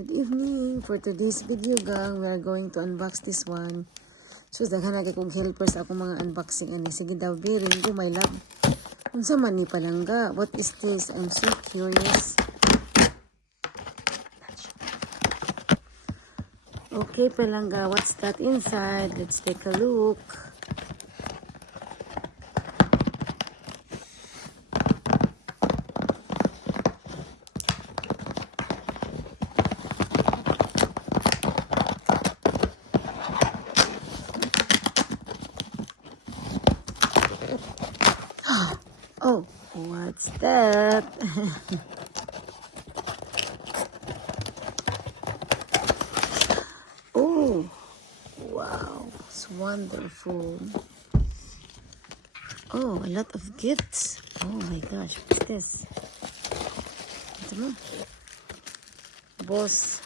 Good evening. For today's video gang, we are going to unbox this one. So, daghan na kong helpers ako mga unboxing ani. Sige daw, bearing ko, my love. Unsa man ni palangga? What is this? I'm so curious. Okay, palangga, what's that inside? Let's take a look. Oh, what's that? Oh, wow, it's wonderful. Oh, a lot of gifts. Oh my gosh, what's this? Ito mo. Boss.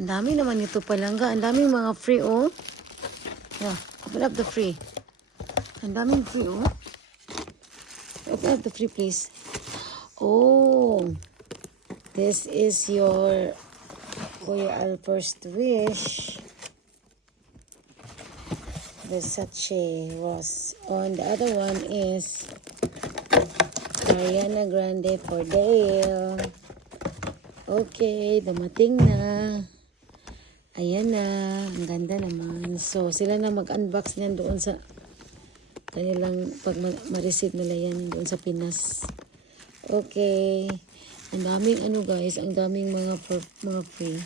Ang dami naman ito palangga. Ang daming mga free, oh. Yeah, open up the free. Ang daming free, oh. Open up the free, please. Oh, this is your first wish. The sachet was on. The other one is Ariana Grande for Dale. Okay, dumating na. Ayan na. Ang ganda naman. So, sila na mag-unbox niyan doon sa kanilang pag ma-receive nila yan doon sa Pinas. Okay. Ang daming ano guys, ang daming mga free.